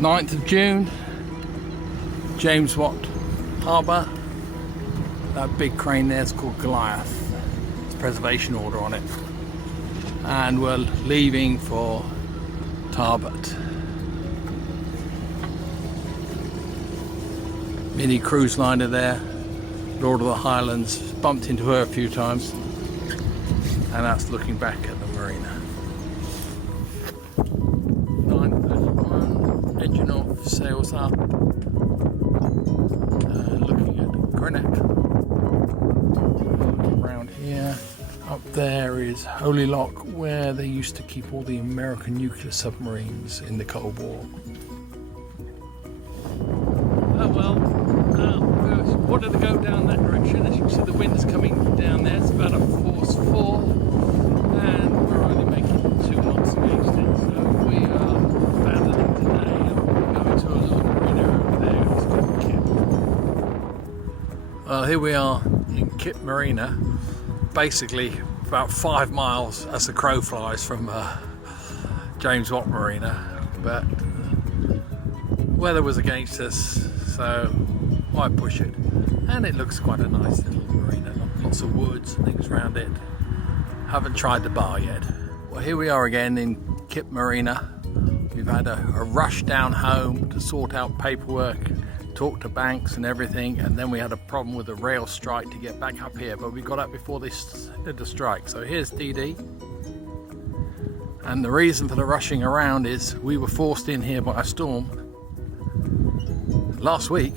9th of June, James Watt Harbour. That big crane there is called Goliath. It's a preservation order on it. And we're leaving for Tarbert. Mini cruise liner there, Lord of the Highlands. Bumped into her a few times. And that's looking back at the marina. 9:31, engine off, sails up. Looking at Greenock. Around here. Up there is Holy Loch, where they used to keep all the American nuclear submarines in the Cold War. Oh well, we wanted to go down that direction. As you can see, the wind is coming down there. It's about a force 4, and we're only making 2 knots against it. So we are abandoning today, and we're going to a little marina over there. It's called Kip. Well, here we are in Kip Marina. Basically about 5 miles as the crow flies from James Watt Marina, but weather was against us, so why push it? And it looks quite a nice little marina, lots of woods and things around it. Haven't tried the bar yet. Well, here we are again in Kip Marina. We've had a rush down home to sort out paperwork, talk to banks and everything, and then we had a problem with the rail strike to get back up here, but we got up before the strike. So here's DD, and the reason for the rushing around is we were forced in here by a storm last week,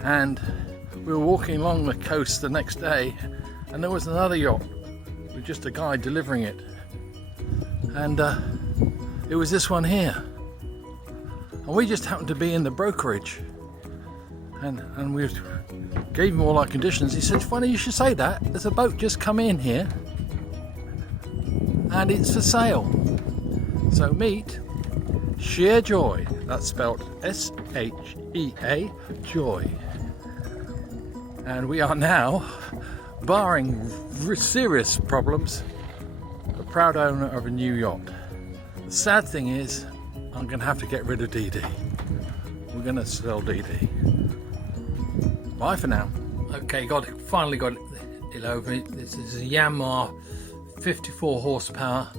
and we were walking along the coast the next day, and there was another yacht with just a guy delivering it, and it was this one here. And we just happened to be in the brokerage, and we gave him all our conditions. He said, "Funny you should say that. There's a boat just come in here, and it's for sale. So meet Sheer Joy." That's spelled S-H-E-A, Joy. And we are now, barring serious problems, the proud owner of a new yacht. The sad thing is, I'm going to have to get rid of DD. We're going to sell DD. Bye for now. Okay, finally got it over. This is a Yanmar 54 horsepower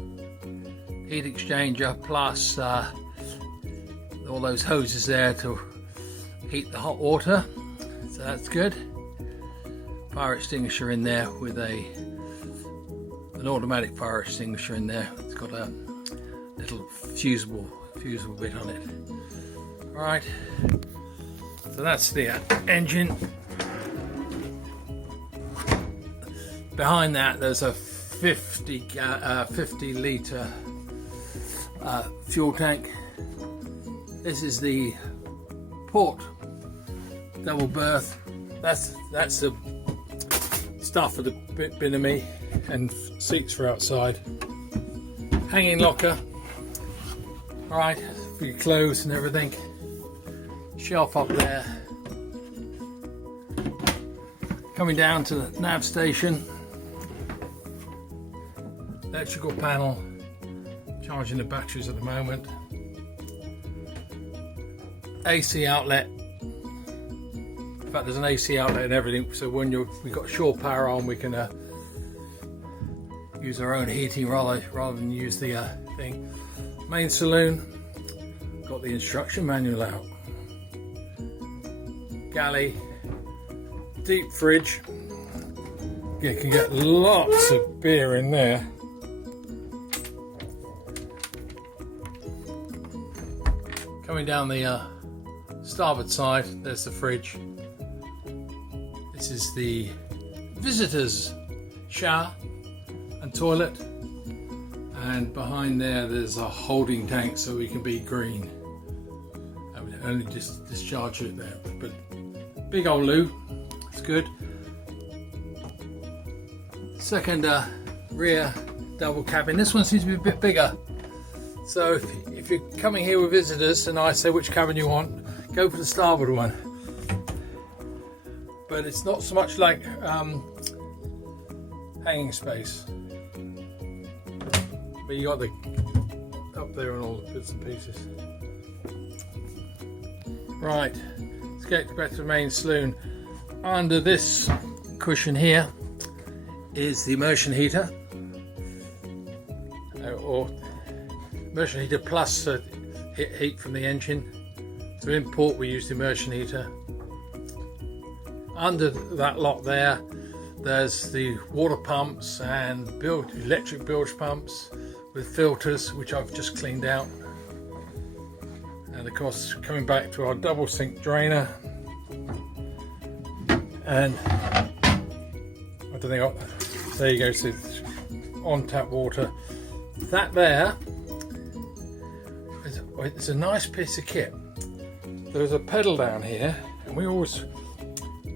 heat exchanger, plus all those hoses there to heat the hot water. So that's good. Fire extinguisher in there with an automatic fire extinguisher in there. It's got a little fusible bit on it. Right, so that's the engine. Behind that there's a 50 litre fuel tank. This is the port double berth. That's the stuff for the binomy and seats for outside. Hanging locker. Alright, for your clothes and everything. Shelf up there. Coming down to the nav station. Electrical panel. Charging the batteries at the moment. AC outlet. In fact, there's an AC outlet and everything, so when we've got shore power on, we can use our own heating rather than use the thing. Main saloon, got the instruction manual out. Galley, deep fridge. You can get lots of beer in there. Coming down the starboard side, there's the fridge. This is the visitors' shower and toilet. And behind there's a holding tank so we can be green. I would only just discharge it there, but big old loo, it's good. Second rear double cabin. This one seems to be a bit bigger. So if you're coming here with visitors and I say which cabin you want, go for the starboard one. But it's not so much like hanging space. But you got the up there and all the bits and pieces. Right, let's get back to the main saloon. Under this cushion here is the immersion heater, or immersion heater plus heat from the engine. So in port we use the immersion heater. Under that lot there's the water pumps and electric bilge pumps with filters, which I've just cleaned out. And of course, coming back to our double sink drainer, and I don't think there you go, so it's on tap water. That there is a nice piece of kit. There's a pedal down here, and we always,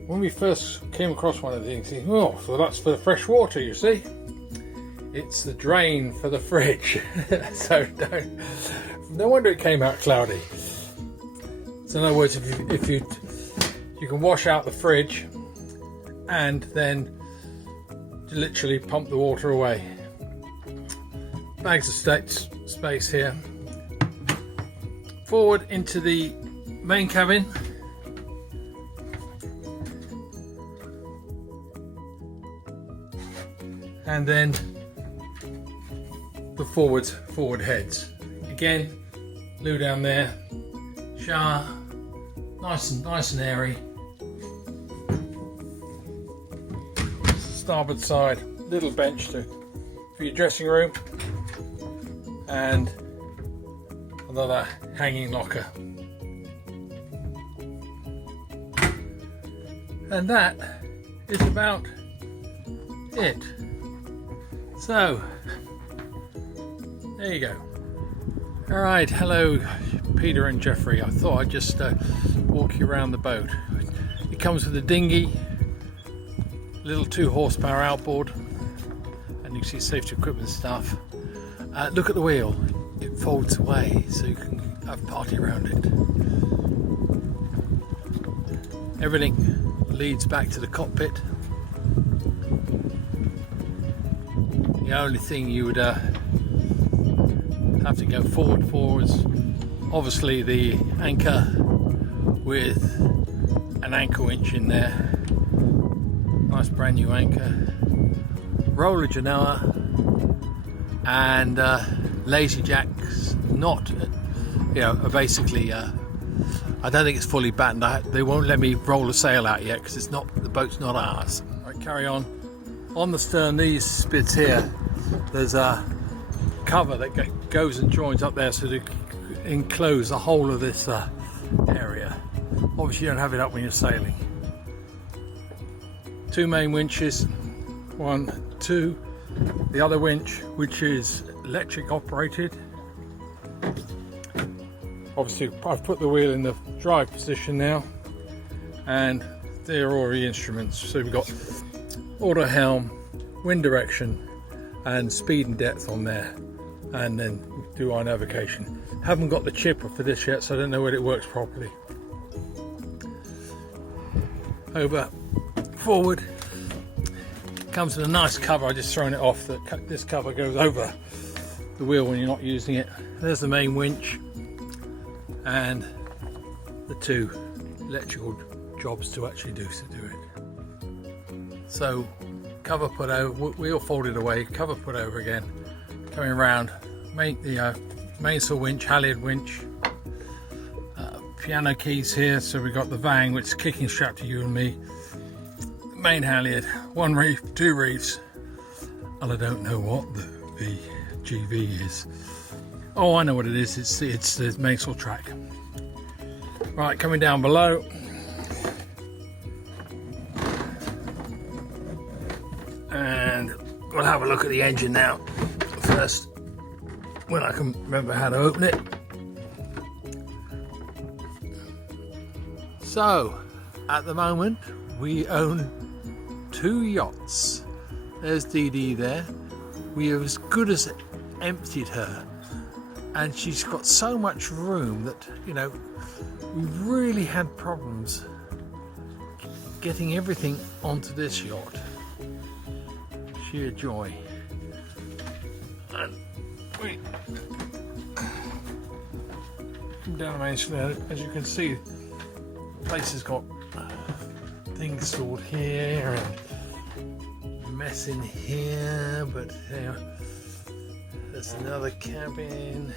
when we first came across one of these things, oh, so that's for the fresh water, you see. It's the drain for the fridge. So no wonder it came out cloudy. So in other words, if you can wash out the fridge and then literally pump the water away. Bags of space here. Forward into the main cabin. And then the forward heads. Again, loo down there, shower, nice and airy. Starboard side, little bench for your dressing room, and another hanging locker. And that is about it. So, there you go. Alright, hello Peter and Jeffrey. I thought I'd just walk you around the boat. It comes with a dinghy, little 2 horsepower outboard, and you can see safety equipment stuff. Look at the wheel, it folds away so you can have a party around it. Everything leads back to the cockpit. The only thing you would have to go forward for is obviously the anchor with an anchor winch in there. Nice brand new anchor. Roller Genoa and lazy jacks. Not, are basically. I don't think it's fully battened. They won't let me roll the sail out yet because the boat's not ours. Right, carry on. On the stern, these bits here, there's a cover that goes and joins up there so to enclose the whole of this area. Obviously you don't have it up when you're sailing. 2 main winches, 1, 2. The other winch, which is electric operated. Obviously I've put the wheel in the drive position now, and there are all the instruments. So we've got auto helm, wind direction and speed and depth on there, and then do our navigation. Haven't got the chipper for this yet, so I don't know whether it works properly. Over forward comes with a nice cover. I just thrown it off. This cover goes over the wheel when you're not using it. There's the main winch and the 2 electrical jobs to actually do it. So cover put over, wheel folded away, cover put over again, coming around, mainsail winch, halyard winch, piano keys here. So we've got the Vang, which is kicking strap to you and me, main halyard, 1 reef, 2 reefs, and I don't know what the VGV is. Oh, I know what it is. It's the mainsail track. Right, coming down below. And we'll have a look at the engine now first, when I can remember how to open it. So, at the moment, we own 2 yachts. There's Dee Dee there. We have as good as emptied her, and she's got so much room that, we've really had problems getting everything onto this yacht. Sheer joy. And come down the main street. As you can see, the place has got things stored here and mess in here, but there's another cabin.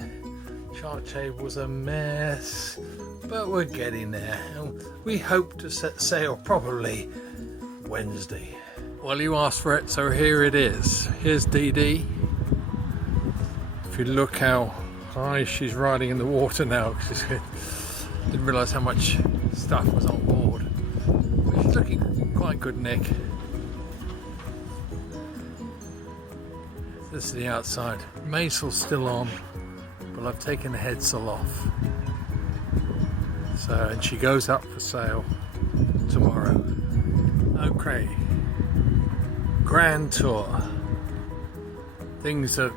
Chart table's a mess, but we're getting there, and we hope to set sail probably Wednesday. Well, you asked for it, so here it is. Here's Dee Dee. If you look how high she's riding in the water now, she didn't realise how much stuff was on board. But she's looking quite good, Nick. This is the outside. Mainsail's still on, but I've taken the headsail off. So, and she goes up for sail tomorrow. Okay. Grand tour. Things that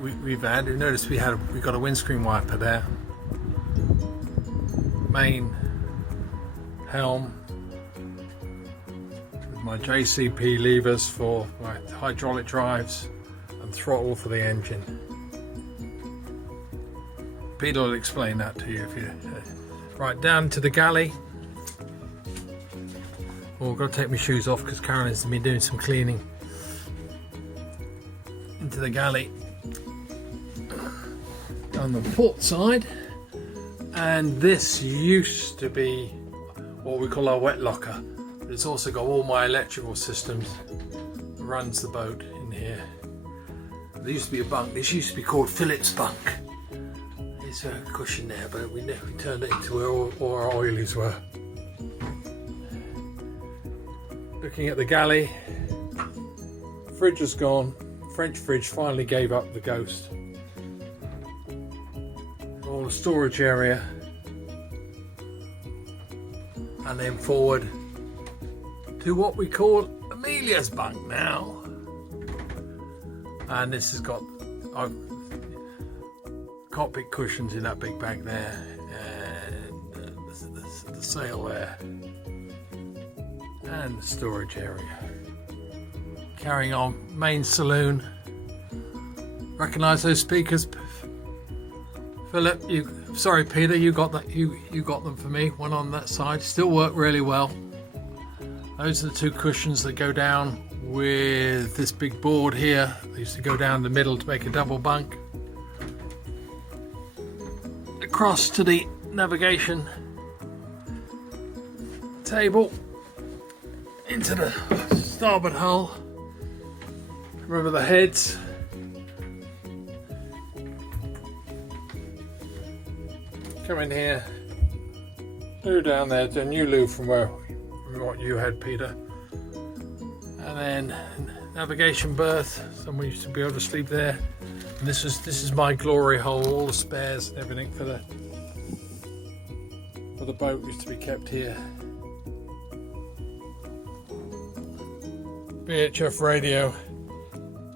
we've had. You noticed we got a windscreen wiper there. Main helm with my JCP levers for my hydraulic drives and throttle for the engine. Peter will explain that to you if you. Right, down to the galley. Well, I've got to take my shoes off because Carolyn's been doing some cleaning. Into the galley on the port side, and this used to be what we call our wet locker, but it's also got all my electrical systems that runs the boat in here. There used to be a bunk. This used to be called Phillips bunk. There's a cushion there, but we turned it into where all our oilies were. Looking at the galley, fridge is gone. French fridge finally gave up the ghost. All the storage area, and then forward to what we call Amelia's bunk now. And this has got cockpit cushions in that big bag there, and the sail there, and the storage area. Carrying on, main saloon. Recognise those speakers, Philip? Sorry, Peter, you got that. You got them for me. One on that side, still work really well. Those are the two cushions that go down with this big board here. They used to go down the middle to make a double bunk. Across to the navigation table, into the starboard hull. Remember the heads. Come in here. Loo down there. It's a new loo from what you had, Peter. And then navigation berth. Someone used to be able to sleep there. And this is my glory hole. All the spares and everything for the boat used to be kept here. VHF radio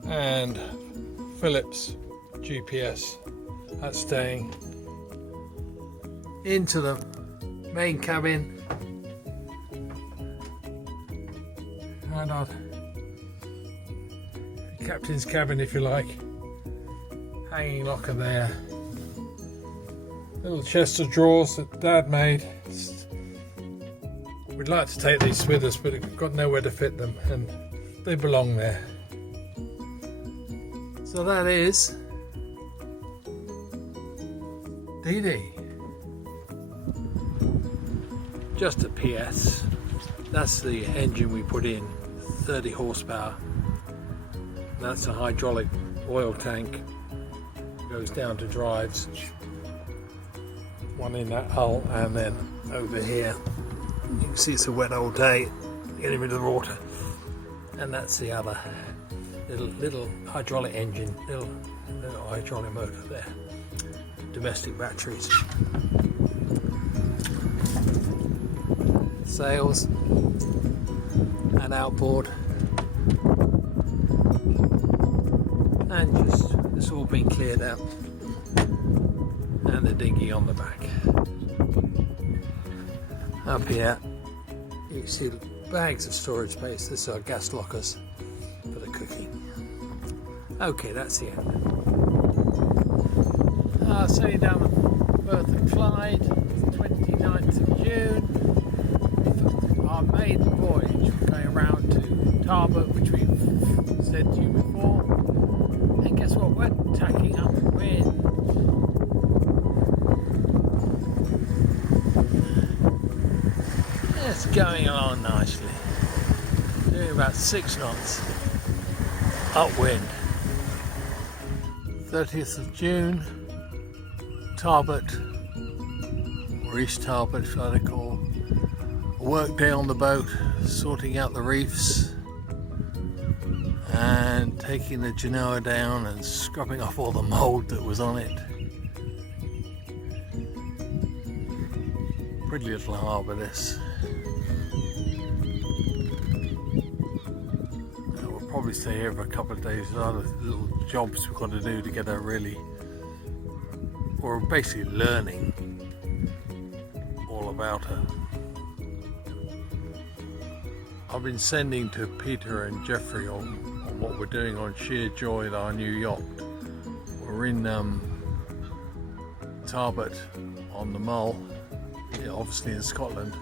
and Philips GPS. That's staying. Into the main cabin. And our captain's cabin, if you like. Hanging locker there. Little chest of drawers that Dad made. We'd like to take these with us, but we've got nowhere to fit them, and they belong there. So that is Dee Dee. Just a PS, that's the engine we put in, 30 horsepower. That's a hydraulic oil tank, goes down to drives. One in that hull, and then over here, you can see it's a wet old day, getting rid of the water. And that's the other little hydraulic engine, little hydraulic motor there. Domestic batteries. Sails and outboard, and just it's all been cleared out, and the dinghy on the back. Up here you can see bags of storage space. This is our gas lockers for the cooking. Okay, that's the end. I'll see you down the Bertha Clyde, 29th of June. Our maiden voyage, going around to Tarbert, which we've said to you before. And guess what? We're tacking up wind. It's going along nicely. Doing about 6 knots. Upwind. 30th of June. Tarbert, or East Tarbert, if I recall. A work day on the boat, sorting out the reefs and taking the Genoa down and scrubbing off all the mould that was on it. Pretty little harbour this. We'll probably stay here for a couple of days. There's other little jobs we've got to do to get her really, or basically learning all about her. I've been sending to Peter and Jeffrey on what we're doing on Sheer Joy, our new yacht. We're in Tarbert on the Mull, obviously in Scotland.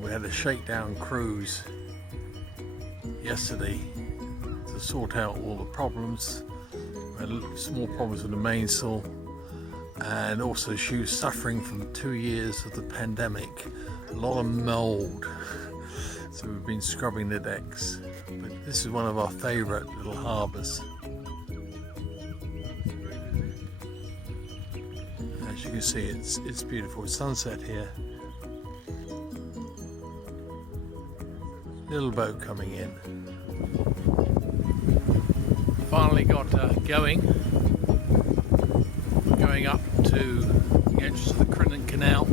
We had a shakedown cruise yesterday to sort out all the problems. We had small problems with the mainsail, and also she was suffering from 2 years of the pandemic, a lot of mould. So we've been scrubbing the decks, but this is one of our favourite little harbours. As you can see, it's beautiful. It's sunset here. Little boat coming in. Finally got going up to the entrance of the Crinan Canal.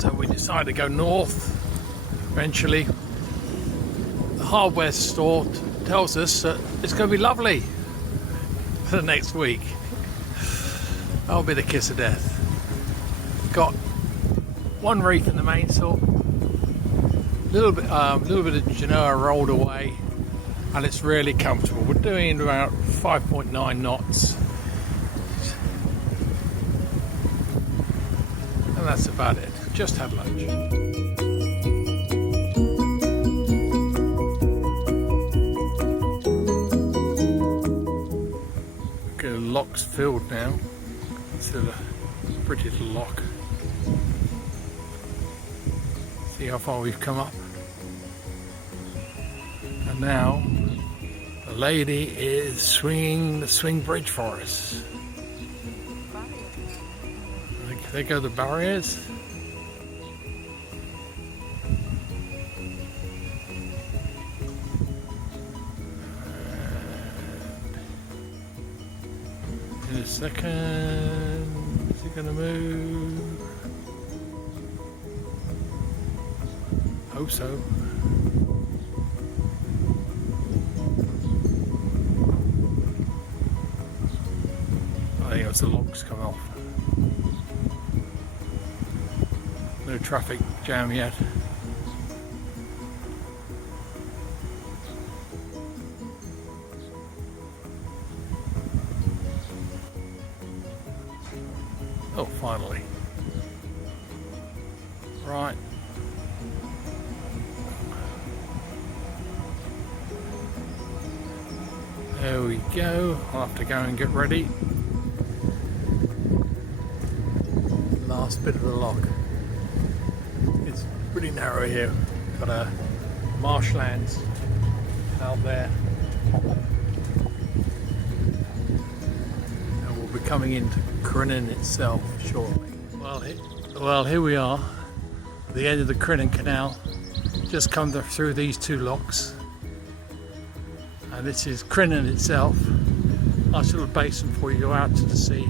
So we decided to go north. Eventually, the hardware store tells us that it's going to be lovely for the next week. That'll be the kiss of death. Got one reef in the mainsail, little bit of Genoa rolled away, and it's really comfortable. We're doing about 5.9 knots, and that's about it. Just had lunch. Lock's filled now. It's a pretty little lock. See how far we've come up. And now the lady is swinging the swing bridge for us. There go the barriers. In a second, is it going to move? Hope so. I think it's the locks come off. No traffic jam yet. Oh, finally. Right. There we go. I'll have to go and get ready. Last bit of the lock. It's pretty narrow here. Got a marshlands out there. And we'll be coming into Crinan itself shortly. Well, here we are, the end of the Crinan Canal. Just come through these two locks, and this is Crinan itself. Nice little basin before you go out to the sea.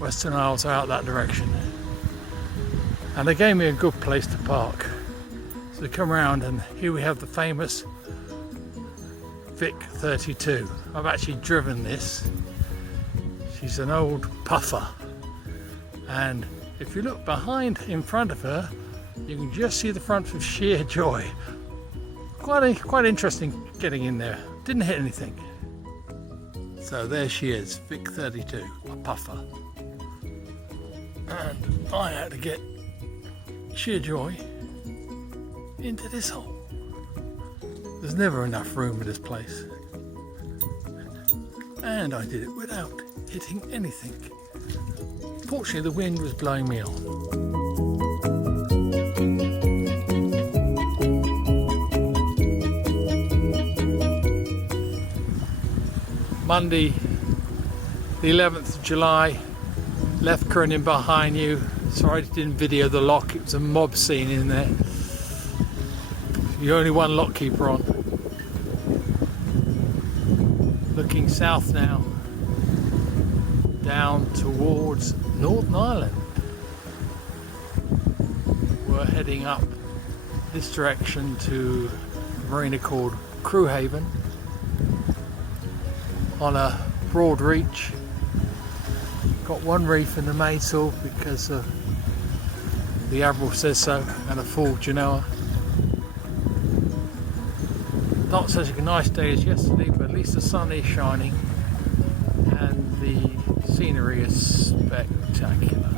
Western Isles are out that direction, and they gave me a good place to park. So we come around, and here we have the famous Vic 32. I've actually driven this. She's an old puffer, and if you look behind in front of her, you can just see the front of Sheer Joy. Quite interesting getting in there. Didn't hit anything. So there she is, Vic 32, a puffer. and I had to get Sheer Joy into this hole. There's never enough room in this place, and I did it without hitting anything. Fortunately, the wind was blowing me on. Monday, the 11th of July, left Cronin behind you. Sorry I didn't video the lock, it was a mob scene in there. You're only one lock keeper on. Looking south now, down towards Northern Ireland. We're heading up this direction to a marina called Crewhaven on a broad reach. Got one reef in the mainsail because the Admiral says so, and a full Genoa. Not such a nice day as yesterday, but at least the sun is shining and the scenery is spectacular.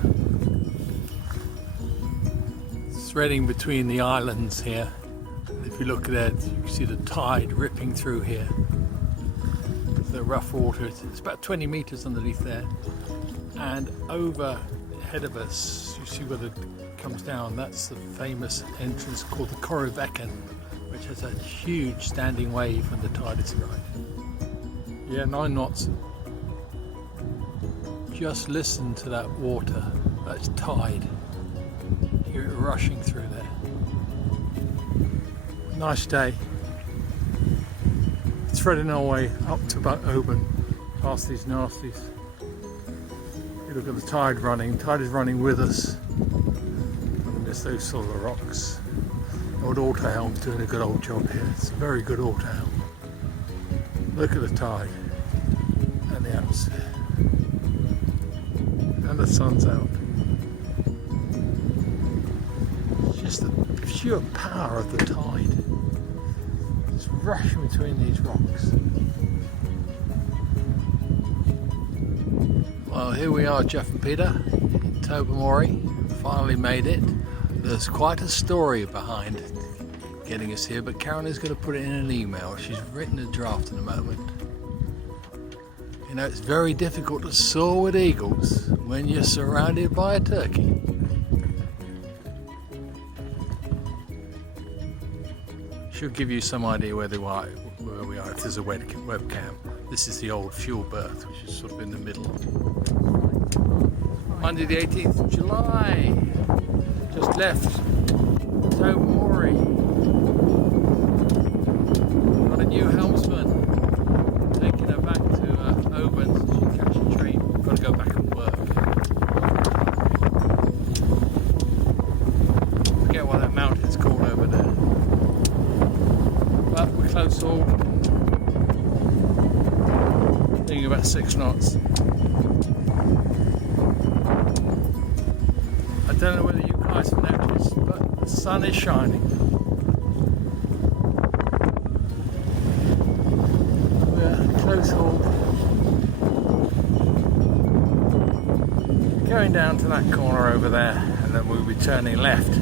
Threading between the islands here. If you look there, you can see the tide ripping through here. The rough water, it's about 20 meters underneath there. And over ahead of us, you see where it comes down, that's the famous entrance called the Corryvreckan, which has a huge standing wave when the tide is right. Yeah, 9 knots. Just listen to that water, that's tide. Hear it rushing through there. Nice day. Threading our way up to about Oban, past these nasties. You look at the tide running, tide is running with us. I miss those sort of rocks. Old Autohelm's doing a good old job here. It's a very good Autohelm. Look at the tide and the atmosphere. And the sun's out. It's just the sheer power of the tide. It's rushing between these rocks. Well, here we are, Jeff and Peter, in Tobermory. Finally made it. There's quite a story behind getting us here, but Karen is going to put it in an email. She's written a draft in a moment. You know, it's very difficult to soar with eagles when you're surrounded by a turkey. She'll give you some idea where we are if there's a webcam. This is the old fuel berth, which is sort of in the middle. Monday the 18th of July. Just left Tobermory. Got a new helmsman. Taking her back to Oban so she can catch a train. Got to go back and work. Forget what that mountain's called over there. But we're close hauled. Doing about 6 knots. I don't know whether you guys have noticed, but the sun is shining. We're close hauled. Going down to that corner over there, and then we'll be turning left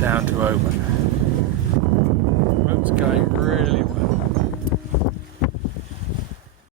down to Oban. Road's going really well.